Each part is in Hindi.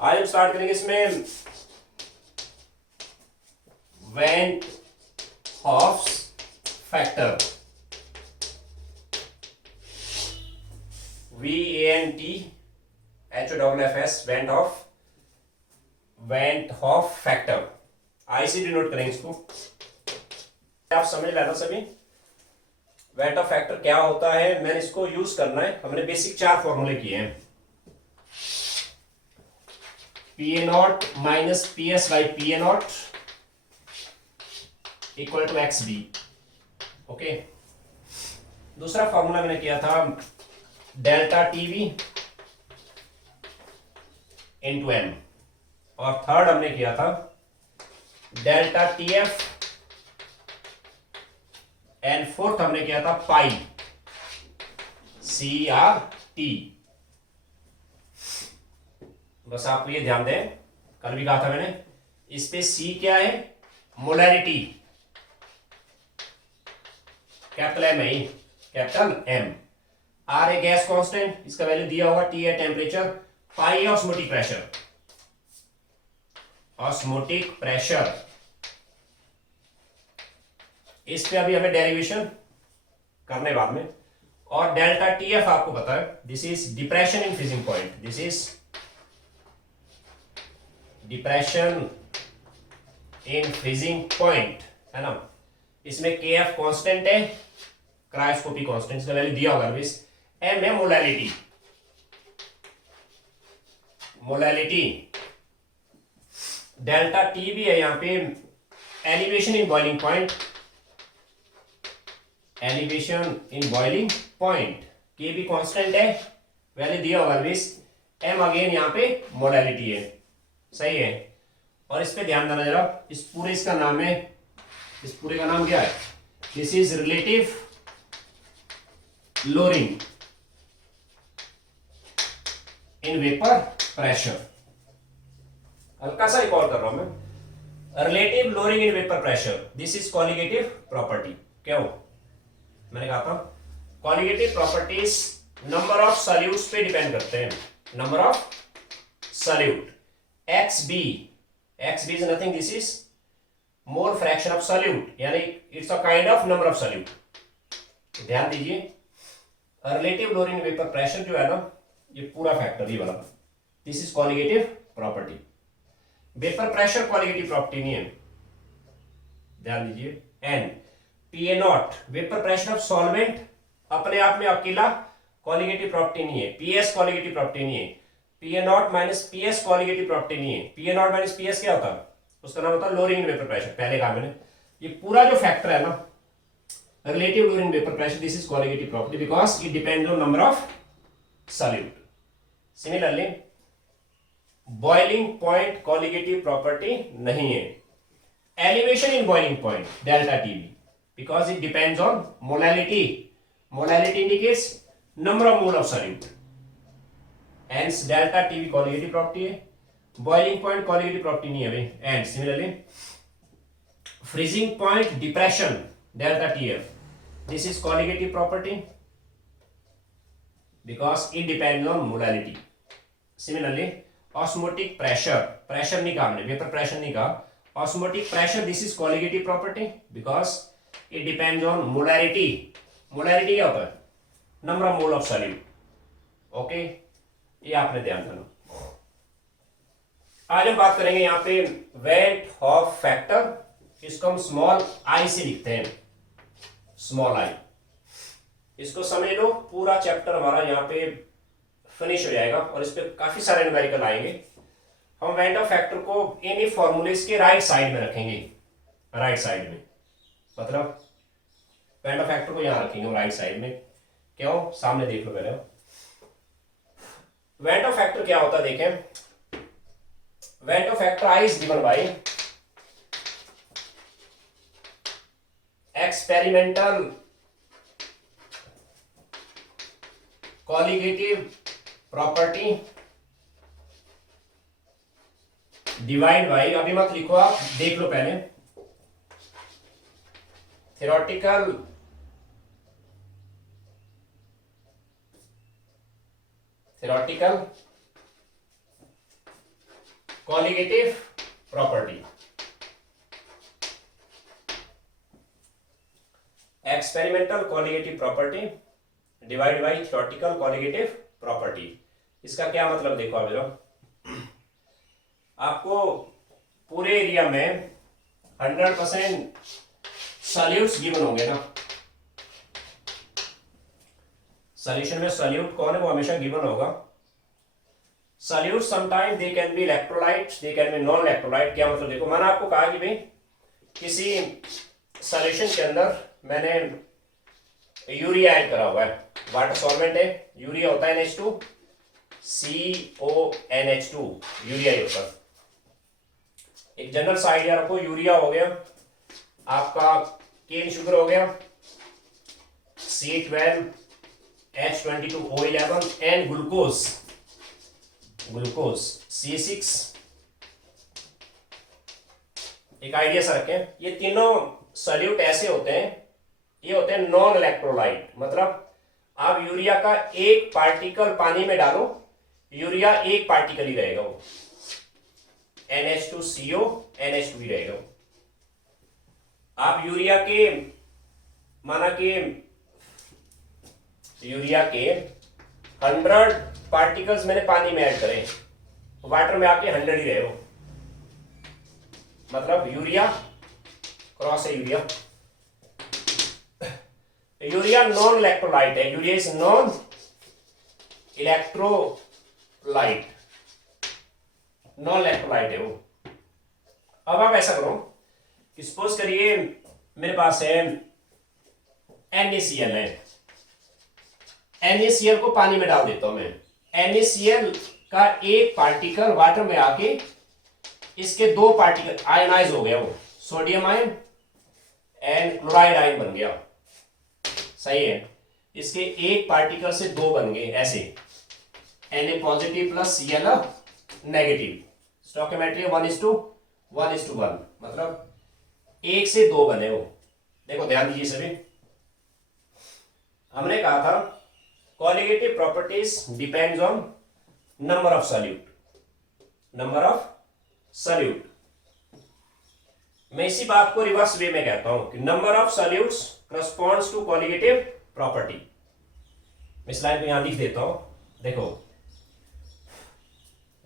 आज हम स्टार्ट करेंगे इसमें van't Hoff's factor, VANTHOFF, van't Hoff factor. आईसी डिनोट करेंगे इसको, आप समझ लेना सभी। वेंट हॉफ फैक्टर क्या होता है, मैंने इसको यूज करना है। हमने बेसिक 4 फॉर्मूले किए हैं। PA0 minus PS by PA0 equal to XB। Okay, दूसरा फॉर्मूला मैंने किया था डेल्टा टीवी इंटू एम, और थर्ड हमने किया था डेल्टा TF, एंड फोर्थ हमने किया था पाई CRT। बस आपको ये ध्यान दें, कल भी कहा था मैंने, इस पे C क्या है, मोलैरिटी, कैपिटल M है, कैपिटल M। R है गैस कांस्टेंट, इसका वैल्यू दिया होगा, T है टेम्परेचर, पाई ऑस्मोटिक प्रेशर, ऑस्मोटिक प्रेशर। इस पे अभी हमें डेरिवेशन करने बाद में। और डेल्टा TF आपको पता है, this is depression in freezing point, this is depression in freezing point, है ना। इसमें KF कांस्टेंट है, क्रायोस्कोपी कांस्टेंट, इसका वैल्यू दिया होगा। M है मोलैलिटी, मोलैलिटी। डेल्टा T भी है यहाँ पे, elevation in boiling point, elevation in boiling point. K भी कांस्टेंट है, वैल्यू दिया होगा। M अगेन यहाँ पे मोलैलिटी है, सही है। और इस पे ध्यान देना जरा, इस पूरे इसका नाम है, इस पूरे का नाम क्या है, this is relative lowering in vapour pressure. हल्का सा रिकॉर्ड कर रहा हूं मैं, relative lowering in vapour pressure, this is colligative property. क्या हो, मैंने कहा था colligative properties number of solutes पे डिपेंड करते हैं, number of solute. XB is nothing, this is mole fraction of solute, यानी it's a kind of number of solute. ध्यान दीजिए, रिलेटिव लोअरिंग वेपर प्रेशर जो है ना, ये पूरा फैक्टर ये वाला, this is colligative property. Vapour pressure colligative property नहीं है, ध्यान दीजिए। And PA0 vapour pressure of solvent अपने आप में अकेला कॉलिगेटिव प्रॉपर्टी नहीं है, PS कॉलिगेटिव प्रॉपर्टी नहीं है, PA0 minus PS colligative property नहीं है। PA0 माइनस PS क्या होता है, उसका नाम होता है लोअरिंग इन वेपर प्रेशर, पहले कहा मैंने। ये पूरा जो फैक्टर है ना, relative lowering vapour pressure, this is colligative property because it depends on number of solute. Similarly boiling point colligative property नहीं है। Elevation in boiling point delta TB, because it depends on molality. Molality indicates number of mole of solute. Hence delta TB colligative property है, boiling point colligative property नहीं है भाई। And similarly freezing point depression delta TF, this is colligative property because it depends on molality. Similarly osmotic pressure, pressure नहीं कहा हमने, vapor pressure नहीं कहा, osmotic pressure, this is colligative property because it depends on molarity. molarity क्या होता है, number of mole of solute. Okay, ये आपने ध्यान देना। आज हम बात करेंगे यहाँ पे वेंट हॉफ फैक्टर, इसको हम स्मॉल आई से लिखते हैं, स्मॉल आई। इसको समझ लो, पूरा चैप्टर हमारा यहाँ पे फिनिश हो जाएगा और इस पे काफी सारे न्यूमेरिकल आएंगे। हम वेंट हॉफ फैक्टर को इन्हीं फॉर्मूलेस के राइट साइड में रखेंगे, राइट साइड में, मतलब वेंट हॉफ फैक्टर को यहां रखेंगे राइट साइड में। क्यों, सामने देख लो पहले। वेंट हॉफ फैक्टर क्या होता है देखें, went Hoff factor I is given by experimental colligative property divide bye, अभी मत लिखो आप, देख लो पहले, theoretical colligative property, experimental colligative property divide by theoretical colligative property. इसका क्या मतलब देखो आप लोग, आपको पूरे एरिया में 100% सॉल्यूट्स गिवन होंगे ना, सॉल्यूशन में सॉल्यूट कौन है वो हमेशा गिवन होगा। Solute sometime they can be electrolyte, they can be non electrolyte. क्या मतलब देखो, मैंने आपको कहा कि भाई किसी सॉल्यूशन के अंदर मैंने यूरिया ऐड करा हुआ है, वाटर सॉल्वेंट है, यूरिया होता है NH2 CONH2, यूरिया ही होता है। एक जनरल सा आइडिया रखो, यूरिया हो गया आपका, केन शुगर हो गया C12 H22O11 and glucose C6। एक आइडिया सा रखें, ये तीनों सॉल्यूट ऐसे होते हैं, ये होते हैं नॉन इलेक्ट्रोलाइट। मतलब आप यूरिया का एक पार्टिकल पानी में डालो, यूरिया एक पार्टिकल ही रहेगा, वो NH2CO NH2 ही रहेगा। आप यूरिया के माना कि यूरिया के 100 पार्टिकल्स मैंने पानी में ऐड करे, वाटर में आके 100 ही रहे हो, मतलब यूरिया क्रॉस है यूरिया। यूरिया नॉन इलेक्ट्रोलाइट है, urea is non electrolyte, non electrolyte है वो। अब आप ऐसा करो कि सपोज करिए मेरे पास है NaCl है, NaCl को पानी में डाल देता हूं मैं, NaCl का एक पार्टिकल वाटर में आके इसके दो पार्टिकल आयनाइज हो गया, वो sodium ion and chloride ion बन गया, सही है। इसके एक पार्टिकल से दो बन गए ऐसे, Na positive plus Cl negative, stoichiometry 1:1:1, मतलब एक से दो बने वो। देखो ध्यान दीजिए सभी, हमने कहा था colligative properties depends on number of solute, number of solute. मैं इसी बात को रिवर्स वे में कहता हूं कि number of solutes corresponds to colligative property. मैं इस लाइन को यहां लिख देता हूं, देखो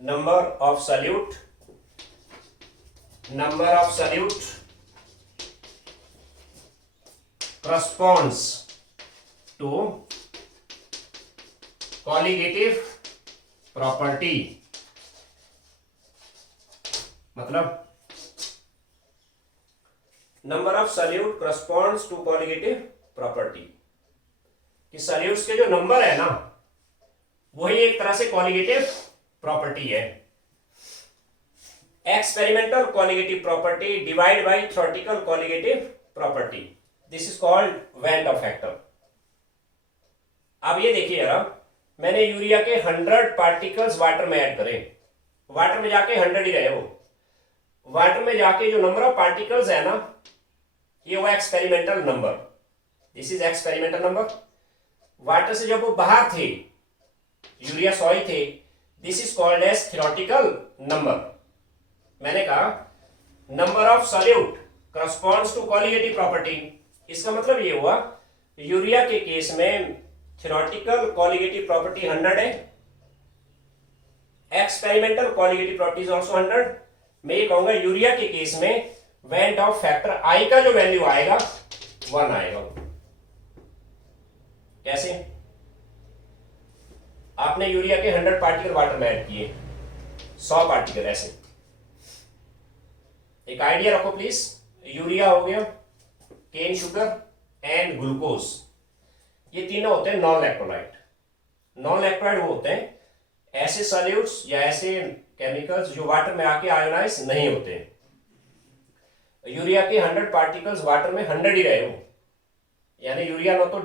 number of solute, number of solute corresponds to colligative property. मतलब number of solute corresponds to colligative property, कि सॉल्यूट्स के जो नंबर है ना वही एक तरह से कॉलिगेटिव प्रॉपर्टी है। Experimental colligative property divide by theoretical colligative property, this is called van't Hoff factor. अब ये देखिए जरा, मैंने यूरिया के 100 पार्टिकल्स वाटर में ऐड करे, वाटर में जाके 100 ही रहे वो, वाटर में जाके जो नंबर ऑफ पार्टिकल्स है ना ये वो experimental number, this is experimental number. Water से जब वो बाहर थे, यूरिया सॉइल थे, this is called as theoretical number. मैंने कहा number of solute corresponds to colligative property, इसका मतलब ये हुआ यूरिया के केस में थ्योरेटिकल कॉलिगेटिव प्रॉपर्टी 100 है, experimental colligative property is also 100। मैं ये कहूंगा यूरिया के केस में वेन डॉ फैक्टर आई का जो वैल्यू आएगा 1 आएगा। कैसे? आपने यूरिया के 100 पार्टिकल वाटर में ऐड किए, 100 पार्टिकल ऐसे। एक आइडिया रखो प्लीज, यूरिया हो गया, केन शुगर एंड ग्लूकोज, ये तीनों होते हैं नॉन इलेक्ट्रोलाइट। नॉन इलेक्ट्रोलाइट वो होते हैं ऐसे सॉल्यूट्स या ऐसे केमिकल्स जो वाटर में आके आयोनाइज नहीं होते। यूरिया के 100 पार्टिकल्स वाटर में 100 ही रहे हो, यानी यूरिया ना तो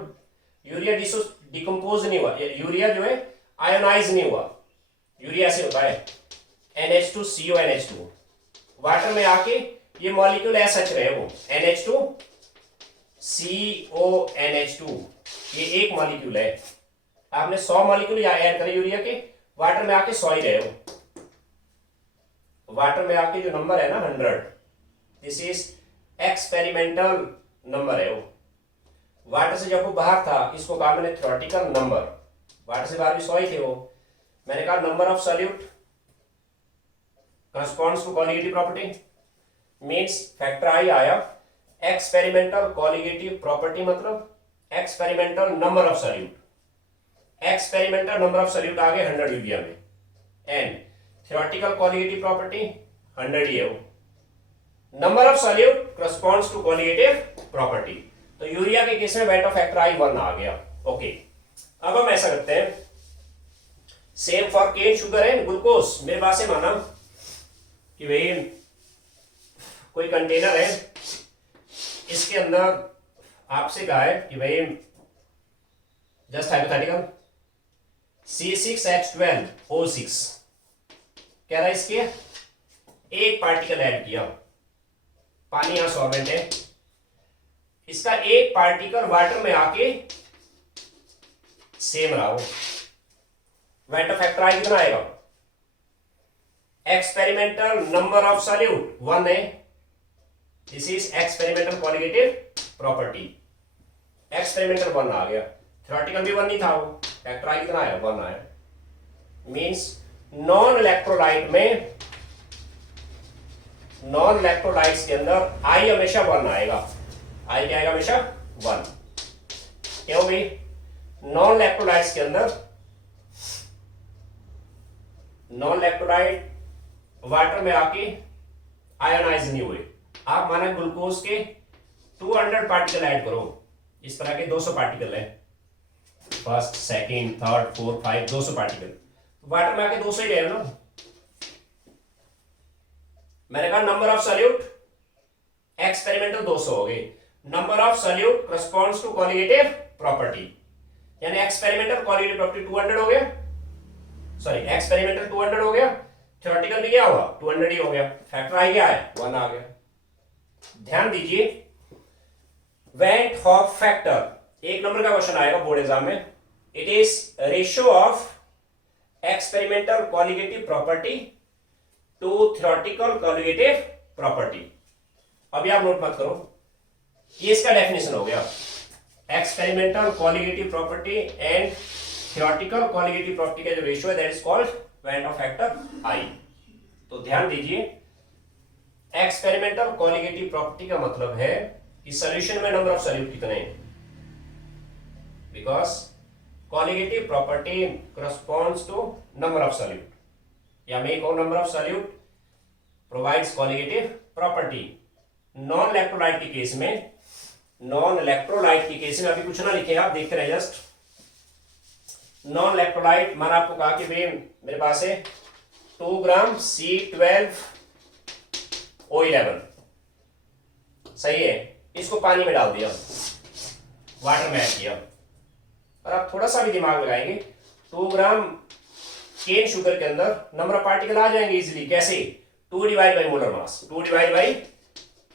यूरिया डिकम्पोज नहीं हुआ, यूरिया जो है आयोनाइज नहीं हुआ। यूरिया ऐसे होता है NH2CO NH2, वाटर में आके ये मॉलिक्यूल SH रहे हो, NH2CO NH2, ये एक मॉलिक्यूल है। आपने 100 मॉलिक्यूल ऐड करे यूरिया के, वाटर में आके 100 ही रहे हो। वाटर में आके जो नंबर है ना 100, दिस इज एक्सपेरिमेंटल नंबर है वो। वाटर से जब वो बाहर था इसको कहा मैंने थ्योरेटिकल नंबर, वाटर से बाहर भी 100 ही थे वो। मैंने कहा number of solute corresponds to colligative property, means factor i आया। एक्सपेरिमेंटल कॉलिगेटिव प्रॉपर्टी मतलब experimental number of solute, experimental number of solute आ गए 100 यूरिया में, एंड थ्योरेटिकल कॉलिगेटिव प्रॉपर्टी 100 ही है वो। Number of solute corresponds to colligative property, तो यूरिया के केस में बेटा फैक्टर आई 1 आ गया। ओके, अब हम ऐसा करते हैं, same for cane sugar and glucose. मेरे पास है माना कि भाई कोई कंटेनर है, इसके अंदर आपसे कहा है कि भाई जस्ट हाइपोथेटिकल C6H12O6 कह रहा है, इसके एक पार्टिकल ऐड किया, पानी यहां सॉल्वेंट है, इसका एक पार्टिकल वाटर में आके सेम रहा हो, वेट फैक्टर आई कितना आएगा? एक्सपेरिमेंटल नंबर ऑफ सॉल्यूट 1 है, this is experimental colligative property. Experimental 1 आ गया, थ्योरेटिकल भी 1 नहीं था वो, फैक्टर आई कितना आया? 1 आया। मींस नॉन इलेक्ट्रोलाइट में, नॉन इलेक्ट्रोलाइट्स के अंदर आई हमेशा 1 आएगा। आई क्या आएगा? हमेशा 1। क्यों भाई? नॉन इलेक्ट्रोलाइट्स के अंदर, नॉन इलेक्ट्रोलाइट वाटर में आके आयोनाइज नहीं हुए। आप माना ग्लूकोज के 200 पार्टिकल ऐड करो, इस तरह के 200 पार्टिकल है, first second third fourth 5 200 particle, water में आके 200 ही रहे ना। मैंने कहा नंबर ऑफ सॉल्यूट एक्सपेरिमेंटल 200 हो गए, number of solute corresponds to colligative property, यानी एक्सपेरिमेंटल कॉलिगेटिव प्रॉपर्टी 200 हो गया, सॉरी एक्सपेरिमेंटल 200 हो गया, थ्योरेटिकल भी क्या हुआ? 200 ही हो गया। फैक्टर आई क्या है? 1 आ गया। ध्यान दीजिए, वेंट हॉफ फैक्टर 1 नंबर का क्वेश्चन आएगा बोर्ड एग्जाम में। It is ratio of experimental colligative property to theoretical colligative property. अभी आप नोट मत करो, ये इसका डेफिनेशन हो गया, experimental colligative property and theoretical colligative property का जो रेशियो है that is called went of factor आई। तो ध्यान दीजिए, एक्सपेरिमेंटल कॉलिगेटिव प्रॉपर्टी का मतलब है कि सॉल्यूशन में नंबर ऑफ सॉल्यूट कितने हैं, because colligative property corresponds to number of solute, या मेक और number of solute provides colligative property. Non electrolyte के केस में, नॉन इलेक्ट्रोलाइट के केस में अभी कुछ ना लिखे, आप देखते रहे जस्ट। नॉन इलेक्ट्रोलाइट मैंने आपको कहा कि भाई मेरे पास है 2 ग्राम C12O11, सही है, इसको पानी में डाल दिया, वाटर में ऐड किया, और आप थोड़ा सा भी दिमाग लगाएंगे 2 ग्राम केन शुगर के अंदर नंबर ऑफ पार्टिकल आ जाएंगे इजीली। कैसे? 2 divide by molar mass, 2 divide by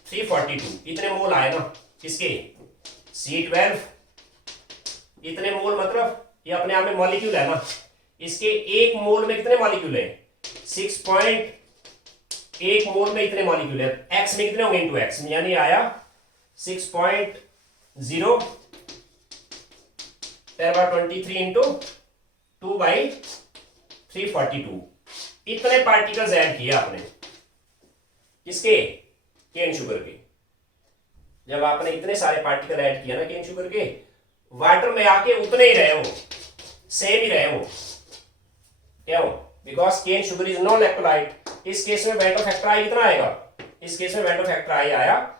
342, इतने मोल आए ना किसके? C12, इतने मोल मतलब ये अपने आप में मॉलिक्यूल है ना, इसके 1 मोल में कितने मॉलिक्यूल है? 6.1 मोल में इतने मॉलिक्यूल है, x में कितने होंगे? इनटू x, यानी आया 6.0 10^23 इंटू 2/342, इतने पार्टिकल्स ऐड किए आपने, किसके? केन शुगर के। जब आपने इतने सारे पार्टिकल ऐड किया ना केन शुगर के, वाटर में आके उतने ही रहे वो, सेम ही रहे वो। क्यों? Because cane sugar is non electrolyte. इस केस में वेट ऑफ फैक्टर आई कितना आएगा? इस केस में वेट ऑफ फैक्टर आई आया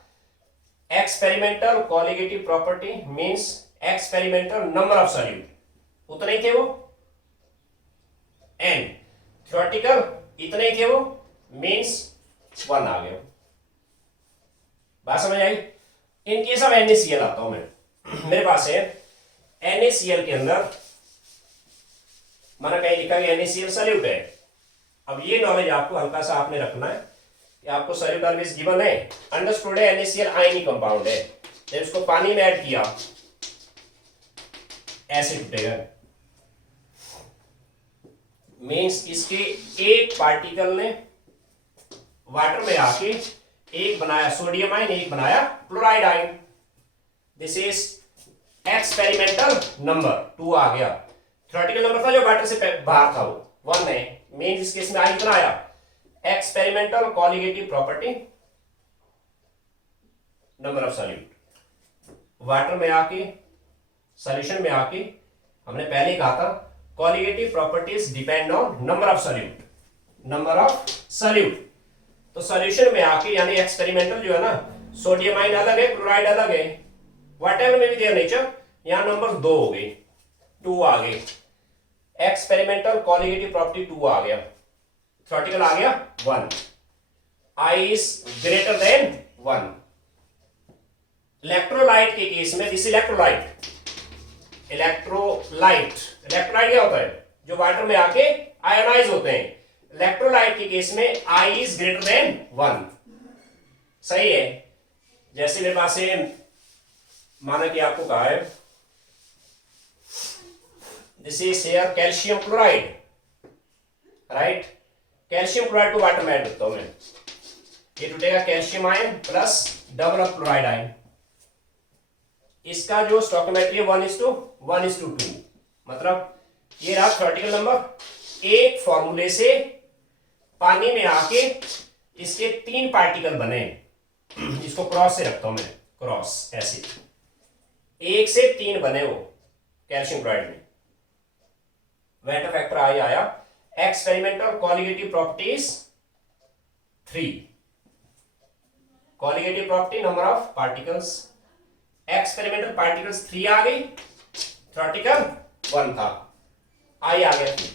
experimental colligative property means experimental number of solute, उतने ही थे वो, एंड थ्योरेटिकल इतने ही थे वो, मींस 1 आ गया। बात समझ आई? इन केस ऑफ NaCl आता हूं मैं, मेरे पास है NaCl के अंदर मैंने कहीं लिखा कि NaCl सॉल्यूट है। अब ये नॉलेज आपको हल्का सा आपने रखना है कि आपको सॉल्यूट ऑलवेज गिवन है, अंडरस्टूड है, NaCl आयनिक कंपाउंड है, जब इसको पानी में ऐड किया ऐसे टूटेगा, मींस इसके एक पार्टिकल ने वाटर में आके एक बनाया सोडियम आयन, एक बनाया chloride ion. This is experimental number 2 आ गया। थ्योरेटिकल नंबर था जो वाटर से बाहर था वो 1 है। मेन इस केस में आई कितना आया? Experimental colligative property number of solute. Water में आके सॉल्यूशन में आके हमने पहले कहा था colligative properties depend on number of solute, number of solute. तो सॉल्यूशन में आके यानी एक्सपेरिमेंटल जो है ना, सोडियम आयन अलग है, क्लोराइड अलग है, व्हाटएवर में भी देयर नेचर, यहां नंबर 2 हो गए, 2 आ गए। एक्सपेरिमेंटल कॉलिगेटिव प्रॉपर्टी 2 आ गया, थ्योरेटिकल आ गया 1। आई इज ग्रेटर देन 1। इलेक्ट्रोलाइट के केस में दिस इलेक्ट्रोलाइट, इलेक्ट्रोलाइट क्या होता है? जो वाटर में आके आयोनाइज होते हैं। इलेक्ट्रोलाइट के केस में आई इज ग्रेटर देन 1। सही है। जैसे मेरे पास है, माना कि आपको कहा है this is here calcium chloride, right? Calcium chloride को वाटर में ऐड करता हूं मैं, ये टूटेगा calcium ion plus double of chloride ion. इसका जो स्टोइकियोमेट्री है 1:2, मतलब ये रहा थ्योरेटिकल नंबर। एक फॉर्मूले से पानी में आके इसके 3 पार्टिकल बने, इसको क्रॉस से रखता हूं मैं, क्रॉस ऐसे 1 से 3 बने वो कैल्शियम क्लोराइड में। वेंटर फैक्टर आई आया। Experimental colligative properties 3, colligative property number of particles, experimental particles 3 आ गई, थ्योरेटिकल 1 था, आई आ गया 3।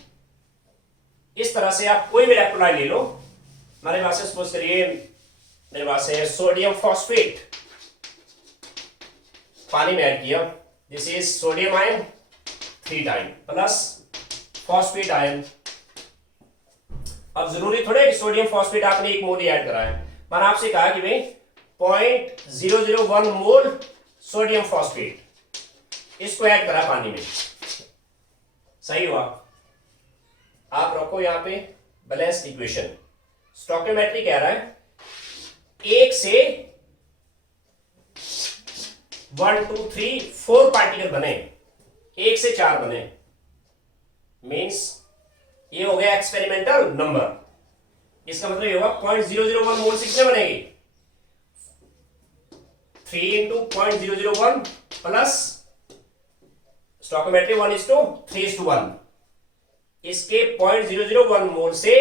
इस तरह से आप कोई भी इलेक्ट्रोलाइट ले लो, हमारे पास है सपोज करिए मेरे पास है सोडियम फॉस्फेट, पानी में ऐड किया, this is sodium ion 3 time plus phosphate ion. अब जरूरी थोड़ा है कि सोडियम फॉस्फेट आपने 1 मोल ही ऐड करा है, पर आपसे कहा कि भाई 0.001 मोल सोडियम फॉस्फेट, इसको ऐड करा पानी में। सही हुआ। आप रखो यहां पे बैलेंस्ड इक्वेशन। स्टोइकियोमेट्री कह रहा है 1 से 1 2 3 4 पार्टिकल बने, 1 से 4 बने, मीन्स ये हो गया एक्सपेरिमेंटल नंबर। इसका मतलब ये होगा 0.001 मोल से कितने बनेगी? 3 into 0.001 प्लस स्टोइकियोमेट्री 1:3:1। इसके 0.001 मोल से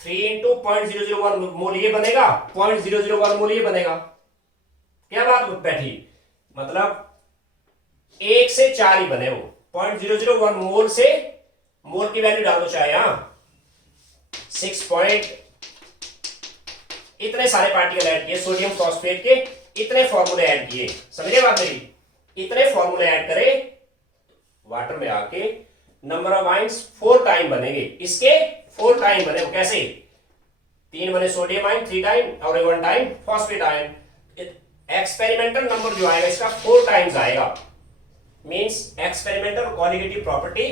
3 into 0.001 मोल ये बनेगा, 0.001 मोल ये बनेगा। क्या बात बैठी? मतलब 1 से 4 ही बने वो, 0.001 मोल से, मोल की वैल्यू डाल दो चाहे यहां 6 इतने सारे पार्टिकल ऐड किए सोडियम फॉस्फेट के, इतने फॉर्मूले ऐड किए, समझे बात मेरी? इतने फॉर्मूले ऐड करे वाटर में आके नंबर ऑफ आयंस 4 टाइम बनेंगे, इसके 4 टाइम बने। कैसे? 3 बने सोडियम आयन 3 टाइम और 1 time phosphate ion. Experimental number जो आएगा इसका 4 टाइम्स आएगा, means experimental colligative property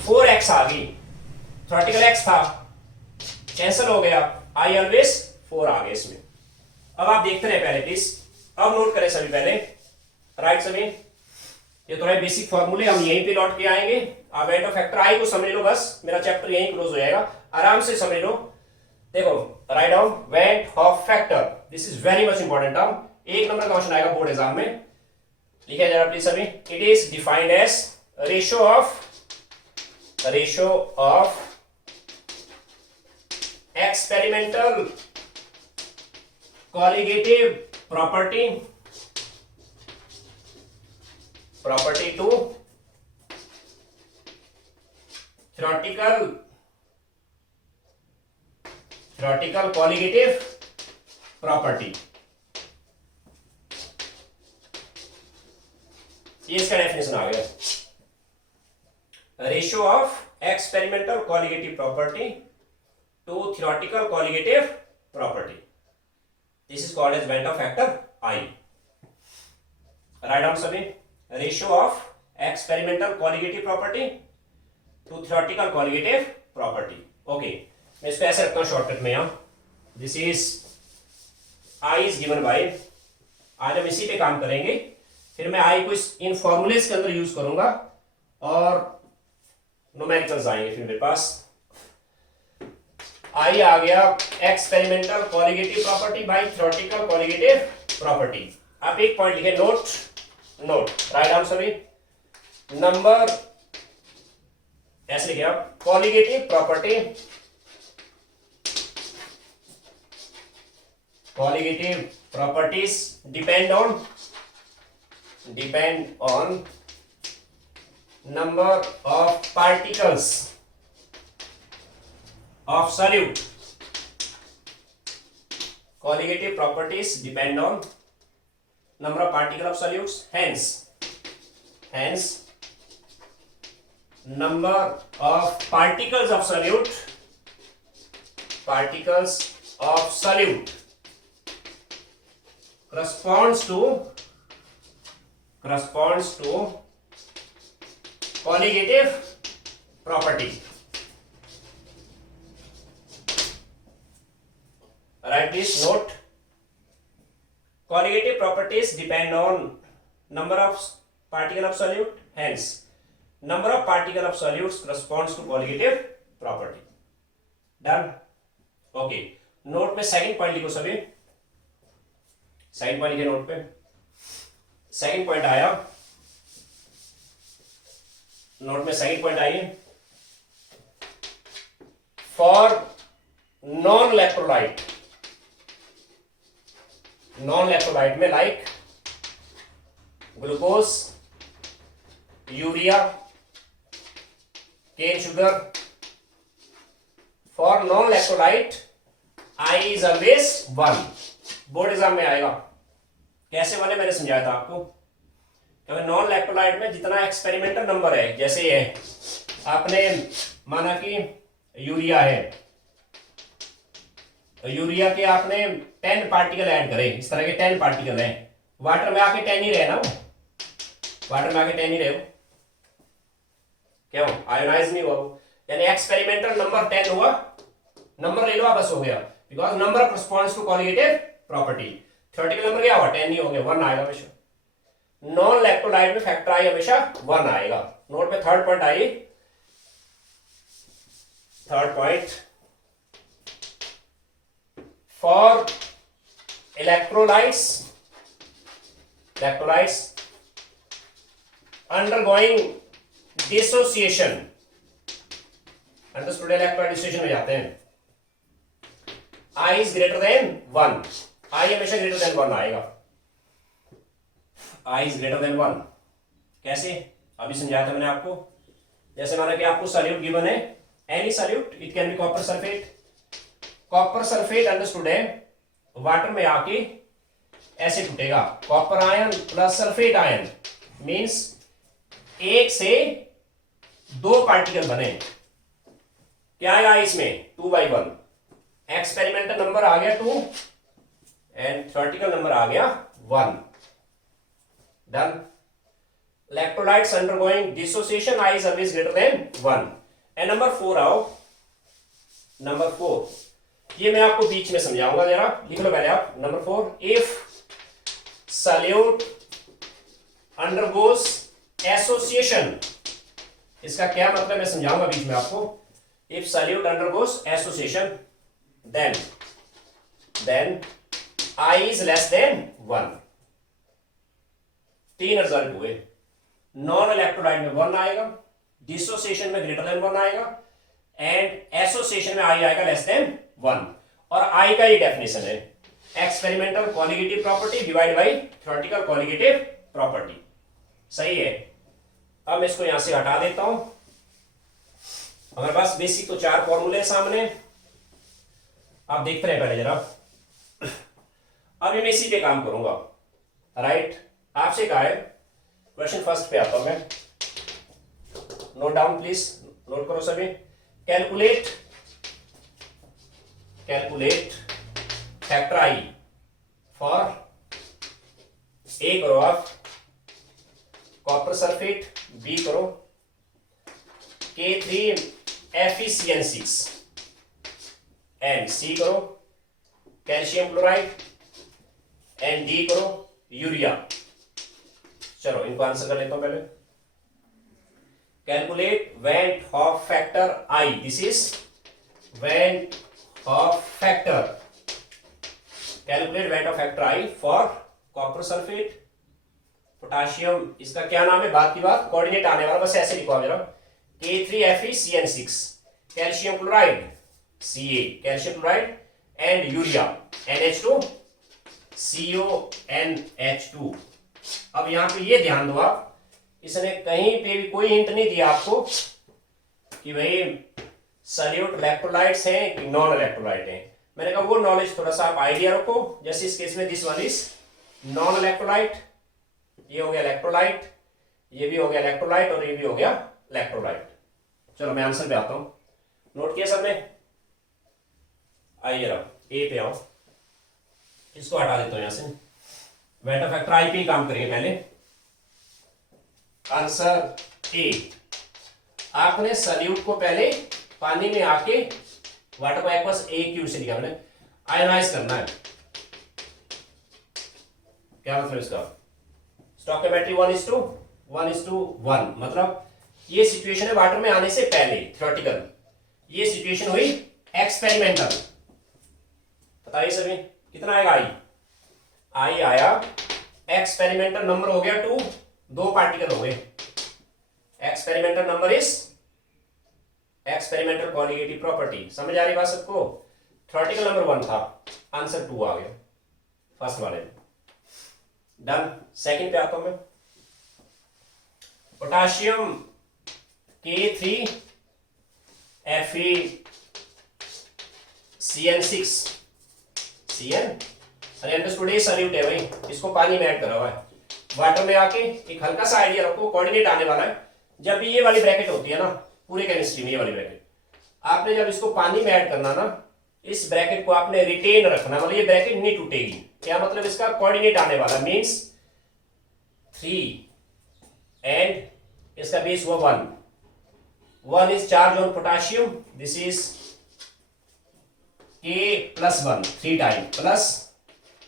4x आ गई, थ्योरेटिकल x था, कैंसिल हो गया, आई ऑलवेज 4 आ गए इसमें। अब आप देखते रहे पहले प्लीज, अब नोट करें सभी पहले, राइट सभी? ये थोड़ा बेसिक फॉर्मूले हम यहीं पे लौट के आएंगे। आप वेंटर फैक्टर आई को समझ लो, बस मेरा चैप्टर यहीं क्लोज हो जाएगा, आराम से समझ लो। देखो write down van't of factor, this is very much important term, 1 number का क्वेश्चन आएगा बोर्ड एग्जाम में, लिखा जरा प्लीज सभी। It is defined as ratio of experimental colligative property to theoretical colligative property. ये इसका डेफिनेशन आ गया, ratio of experimental colligative property to theoretical colligative property. This is called as Venta factor I. Write down सभी, ratio of experimental colligative property to theoretical colligative property. Okay, मैं इसको ऐसे रखता हूँ शॉर्टकट में यहाँ, this is I is given by, आज हम इसी पे काम करेंगे, फिर मैं आई को इन फॉर्मूलेस के अंदर यूज करूंगा और न्यूमेरिकल्स आएंगे फिर मेरे पास। आई आ गया experimental colligative property bye theoretical colligative property. आप एक पॉइंट लिखे, नोट राइट डाउन सभी, नंबर ऐसे लिखे आप, colligative property, colligative properties depend on number of particles of solute. Colligative properties depend on number of particles of solutes. Hence, number of particles of solute corresponds to colligative property. Write this note. Colligative properties depend on number of particles of solute. Hence, number of particles of solutes corresponds to colligative property. Done? Okay. Note में सेकंड पॉइंट लिखो सभी, सेकंड पॉइंट लिखे नोट पे। सेकंड पॉइंट आया नोट में, सेकंड पॉइंट आइए, फॉर नॉन इलेक्ट्रोलाइट में like glucose, urea, cane sugar, for non electrolyte i is always 1। Board exam में आएगा, कैसे वाले मैंने समझाया था आपको, नॉन इलेक्ट्रोलाइट में जितना एक्सपेरिमेंटल नंबर है, जैसे ये आपने माना कि यूरिया है, तो यूरिया के आपने 10 पार्टिकल ऐड करे, इस तरह के 10 पार्टिकल हैं, वाटर में आके 10 ही रहे ना, वाटर में आके 10 ही रहे, क्यों आयोनाइज नहीं हुआ, यानी एक्सपेरिमेंटल नंबर 10 हुआ, नंबर ले लो बस हो गया, because number corresponds to colligative property. Theoretical number क्या हुआ, 10 नहीं हो गया, 1 आएगा हमेशा। नॉन इलेक्ट्रोलाइट में फैक्टर आई हमेशा 1 आएगा। नोट पे थर्ड पॉइंट आई, third point, for electrolytes undergoing dissociation, understood, electrolyte dissociation में जाते हैं, i is greater than 1, i हमेशा ग्रेटर देन 1 आएगा, I is greater than 1। कैसे, अभी समझाया था मैंने आपको, जैसे माना कि आपको सॉल्यूट गिवन है, any solute, it can be copper sulphate understood है, वाटर में आके ऐसे टूटेगा, copper ion plus sulphate ion means 1 से 2 पार्टिकल बने, क्या आएगा इसमें 2/1, एक्सपेरिमेंटल नंबर आ गया 2 एंड थ्योरेटिकल नंबर आ गया 1। Done. Electrolytes undergoing dissociation, I is always greater than 1। And number 4 आओ, नंबर 4, ये मैं आपको बीच में समझाऊंगा, जरा लिख लो पहले आप। Number 4, if solute undergoes association, इसका क्या मतलब मैं समझाऊंगा बीच में आपको। if solute undergoes association then I is less than 1। 3 result हुए, नॉन इलेक्ट्रोलाइट में 1 आएगा, डिसोसिएशन में ग्रेटर देन 1 आएगा, एंड एसोसिएशन में आई आएगा लेस देन 1। और आई का ये डेफिनेशन है, experimental colligative property divide by theoretical colligative property. सही है, अब मैं इसको यहां से हटा देता हूं, हमारे पास बेसिक तो 4 फॉर्मूले सामने, आप देखते रहे पहले जरा। अब मैं इसी पे काम करूंगा, राइट। आपसे कहा है, क्वेश्चन फर्स्ट पे आता हूं मैं, नोट डाउन प्लीज, नोट करो सभी। कैलकुलेट फैक्टर आई फॉर, ए करो आप कॉपर सल्फेट, बी करो K3 FeCN6 एंड सी करो कैल्शियम क्लोराइड एंड डी करो यूरिया। चलो इनको आंसर कर लेता हूं पहले। Calculate went Hoff factor I, this is went Hoff factor, calculate went of factor i for copper sulphate, potassium, इसका क्या नाम है, बात की बात, कोऑर्डिनेट आने वाला, बस ऐसे लिखो आप जरा, K3FeCN6, calcium chloride Ca, calcium chloride and urea NH2 CONH2। अब यहां पे ये ध्यान दो आप, इसने कहीं पे भी कोई हिंट नहीं दिया आपको कि भाई सॉल्यूट इलेक्ट्रोलाइट्स हैं कि नॉन इलेक्ट्रोलाइट हैं। मैंने कहा वो नॉलेज थोड़ा सा आप आइडिया रखो, जैसे इस केस में this one is non electrolyte, ये हो गया इलेक्ट्रोलाइट, ये भी हो गया इलेक्ट्रोलाइट और ये भी हो गया इलेक्ट्रोलाइट। चलो मैं आंसर पे आता हूं, नोट किया सबने, आइए जरा ए पे आओ, इसको हटा देता हूं यहां से, वेट फैक्टर आई पे ही काम करेंगे पहले। आंसर ए, आपने सॉल्यूट को पहले पानी में आके वाटर को एक्वस ए क्यू से लिखा, हमने आयोनाइज करना है, क्या मतलब इसका, स्टोइकियोमेट्री 1:1:1, मतलब ये सिचुएशन है वाटर में आने से पहले थ्योरेटिकल, ये सिचुएशन हुई एक्सपेरिमेंटल। बताइए सभी कितना आएगा आई, आई आया, एक्सपेरिमेंटल नंबर हो गया 2, 2 पार्टिकल हो गए, experimental number is experimental colligative property. समझ आ रही बात सबको, थ्योरेटिकल नंबर 1 था, आंसर 2 आ गया फर्स्ट वाले में। डन, सेकंड पे आता हूं मैं, पोटाशियम K3FeCN6, CN, अरे अंडरस्टूड, ये सॉल्यूट है भाई, इसको पानी में ऐड करा हुआ है, वाटर में आके एक हल्का सा आइडिया रखो, कोऑर्डिनेट आने वाला है, जब भी ये वाली ब्रैकेट होती है ना पूरे केमिस्ट्री में, ये वाली ब्रैकेट आपने जब इसको पानी में ऐड करना ना, इस ब्रैकेट को आपने रिटेन रखना, मतलब ये ब्रैकेट नहीं टूटेगी, क्या मतलब इसका, कोऑर्डिनेट आने वाला मींस 3 एंड इसका बेस हुआ 1, 1 is charge on potassium, this is K+1 3 time plus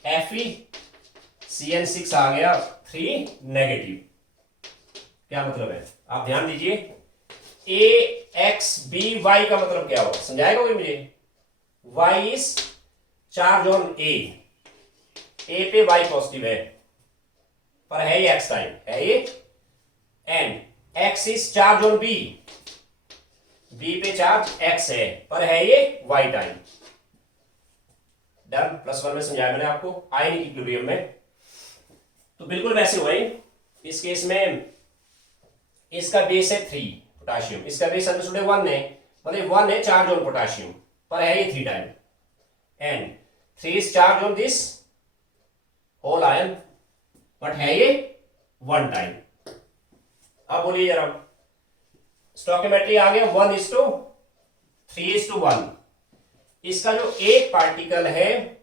FeCN6 आ गया 3 नेगेटिव, क्या मतलब है आप ध्यान दीजिए, AXBY का मतलब क्या होगा, समझाएगा कोई मुझे, Y is charge on A पे Y पॉजिटिव है पर है ये X टाइम, है ये, and X is charge on B पे चार्ज X है पर है ये Y टाइम। डन, +1 में समझाया मैंने आपको आयनिक इक्विलिब्रियम में, तो बिल्कुल वैसे हुआ ही, इस केस में इसका बेस है 3 पोटाशियम, इसका बेस अंडरस्टूड 1 है, मतलब 1 है चार्ज ऑन पोटाशियम पर है ये 3 time, and 3 is charge on this whole ion but है ये 1 टाइम। अब बोलिए जरा, स्टोइकियोमेट्री आ गया 1:3:1, इसका जो एक पार्टिकल है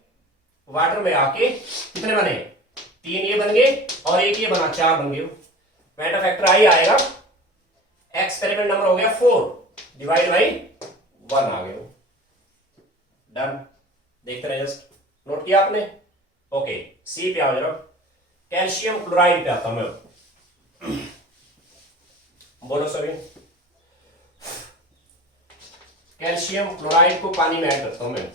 वाटर में आके कितने बने, 3 ये बन गए और एक ये बना, 4 बन गए, वेट फैक्टर आई आएगा, एक्सपेरिमेंट नंबर हो गया 4 डिवाइड बाई 1 आ गए। डन, देखते रहे, जस्ट नोट किया आपने, ओके। सी पे आओ जरा, कैल्शियम क्लोराइड पे आता हूं मैं, बोलो सभी, कैल्शियम क्लोराइड को पानी में ऐड करता हूं मैं,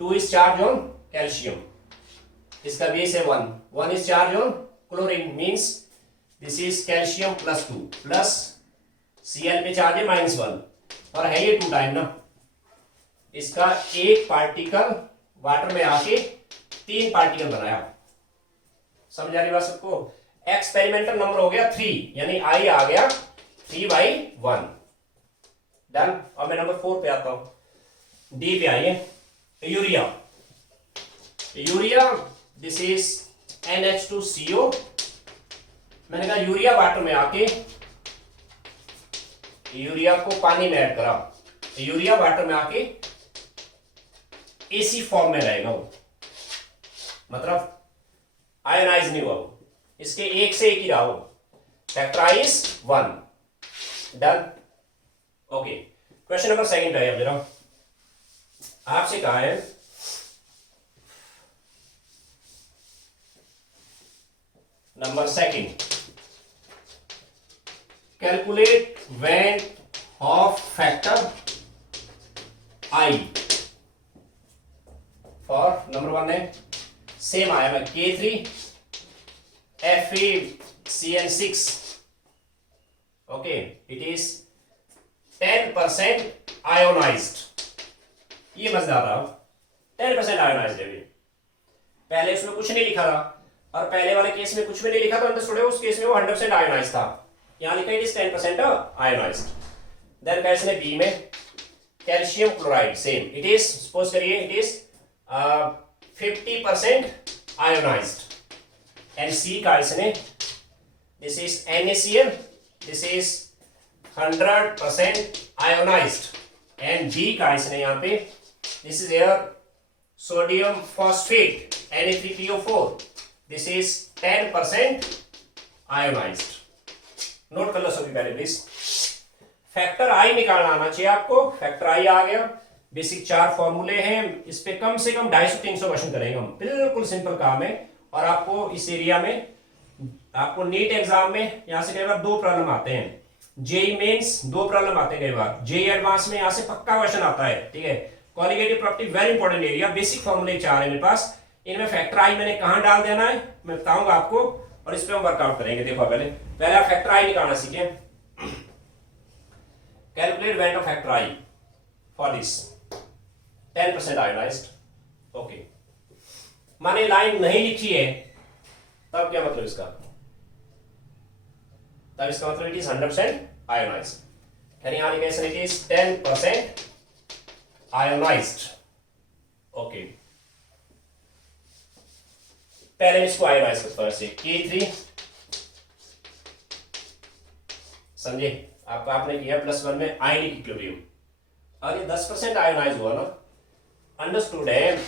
2 इज चार्ज ऑन कैल्शियम, इसका बेस है 1, 1 is charge on chlorine, means this is calcium +2 plus Cl पे चार्ज है -1 और है ये 2 टाइम ना, इसका एक पार्टिकल वाटर में आके 3 पार्टिकल बनाया, समझ आ रही बात सबको, एक्सपेरिमेंटल नंबर हो गया 3, यानी आई आ गया 3/1। डन, अब मैं नंबर 4 पे आता हूं, डी पे आइए, urea, urea this is NH2CO, मैंने कहा यूरिया वाटर में आके, यूरिया को पानी में ऐड करा, यूरिया वाटर में आके एसी फॉर्म में रहेगा वो, मतलब आयोनाइज नहीं हुआ वो, इसके एक से एक ही रहा वो, factor i is 1। Done, okay. Question number 2 पे जरा, आपसे कहा है number second, calculate van't Hoff factor i for number one है सेम आया मैं K3 FeCN6 okay it is 10% ionised. ये मजेदार रहा 10% आयोनाइज्ड है। पहले उसमें कुछ नहीं लिखा था और पहले वाले केस में कुछ भी नहीं लिखा था, अंडरस्टूड है। उस केस में वो 100% आयोनाइज्ड था, यहां लिखा it is 10% ionized. Then guys ने बी में calcium chloride same it is suppose करिए it is 50% ionised and C का इसने this is NaCl this is 100% ionized and D का इसने यहां पे this is here sodium phosphate Na3PO4 this is 10% ionized. Note कर लो सभी पहले प्लीज। फैक्टर आई निकालना आना चाहिए आपको। फैक्टर आई आ गया। बेसिक 4 फॉर्मूले हैं, इस पे कम से कम 250-300 क्वेश्चन करेंगे हम। बिल्कुल सिंपल काम है और आपको इस एरिया में आपको नीट एग्जाम में यहां से कई बार 2 प्रॉब्लम आते हैं, जेई मेंस 2 प्रॉब्लम आते हैं कई बार, जेई एडवांस में यहां से पक्का क्वेश्चन आता है। ठीक है, colligative property very important area. Basic फॉर्मूले 4 है मेरे पास, इनमें फैक्टर आई मैंने कहां डाल देना है मैं बताऊंगा आपको और इस पे हम वर्कआउट करेंगे। देखो पहले आप फैक्टर आई निकालना सीखें। Calculate value of factor i for this 10% ionised. Okay, माने लाइन नहीं लिखी है तब क्या मतलब इसका, तब इसका मतलब इट इज 100% आयोनाइज्ड। यानी यहां लिखा है इट इज 10% आयोनाइज्ड। ओके, पहले इसको आयोनाइज करता हूं K3 समझे आपने किया +1 में आयनिक इक्विलिब्रियम और ये 10% आयोनाइज हुआ ना, अंडरस्टूड है।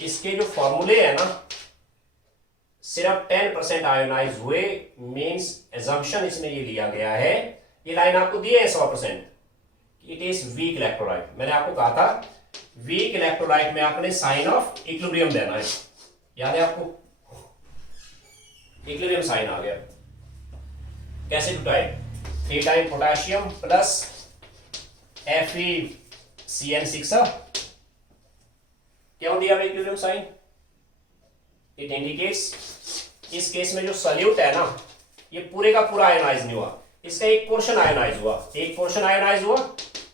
इसके जो फॉर्मूले है ना सिर्फ 10% आयोनाइज हुए मींस एजम्पशन इसमें ये लिया गया है, ये लाइन आपको दी है 100% इट इज वीक इलेक्ट्रोलाइट। मैंने आपको कहा था वीक इलेक्ट्रोलाइट में आपने साइन ऑफ इक्विलिब्रियम देना है, याद है आपको, इक्विलिब्रियम साइन आ गया। कैसे टूटा है 3 टाइम पोटेशियम प्लस FeCN6 क्यों दिया हुआ इक्विलिब्रियम साइन, इट इंडिकेट्स इस केस में जो सॉल्यूट है ना ये पूरे का पूरा आयोनाइज नहीं हुआ, इसका एक पोर्शन आयोनाइज हुआ, एक पोर्शन आयोनाइज हुआ